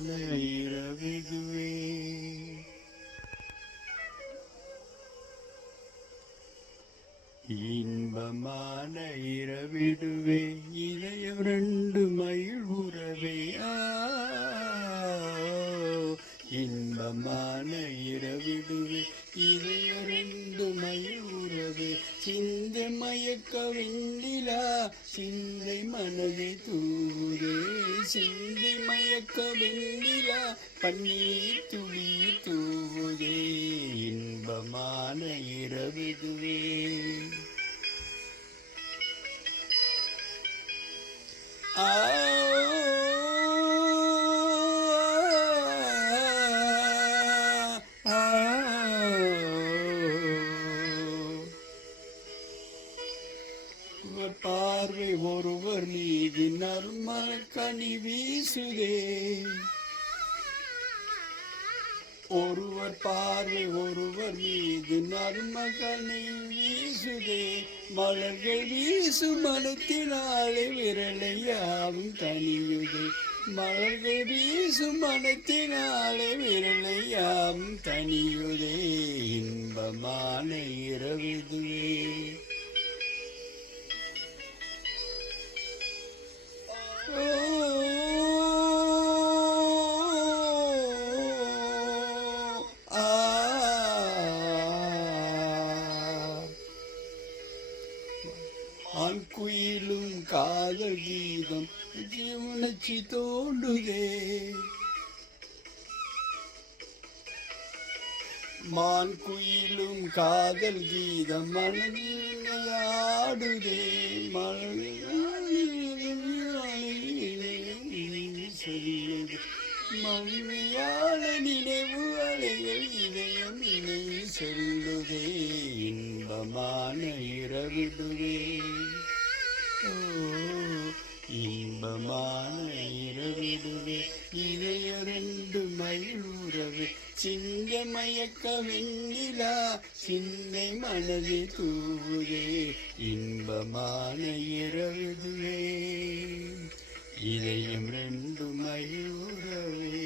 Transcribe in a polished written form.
இன்பமான இரவிதுவே. இன்பமான இரவிடுவே இதயம் ரெண்டு மயில் உறவே. இன்பமான இரவிடுவே இதயம் ரெண்டு மயில் உறவே. சிந்தை மயக்க வெண்ணிலா சிந்தை மனதை தூரே. சிந்தை மயக்க வெண்ணிலா பன்னீர் துளி தூவுதே. இன்பமான இரவிதுவே. பார்வை ஒருவர் மீது நறுமண கனி வீசுதே. ஒருவர் பார்வை ஒருவர் மீது நறுமகனை வீசுதே. மலர்கள் வீசும் மனத்தினாலே விரலையாவும் தனியுதே. மலர்கள் வீசும் மனத்தினாலே விரலையாவும் தனியுதே. இன்பமான இரவிதுவே. ஆண் குயிலும் காதல் கீதம் ஜீவனச்சி தோண்டுதே. மான் குயிலும் காதல் கீதம் மனதினையாடுதே. சொல்லுது மகிமையான நினைவு அலைகள் இதயம் இணை சொல்லுதே. இன்பமான இரவிடுவே. இன்பமான இரவிடுவே இதய ரெண்டு மயில் உறவே. சிங்க மயக்க வெண்ணிலா சிந்தை மனதை தூவுதே. இன்பமான இரவிதுவே இதயம் ரெண்டு மயில் உறவே.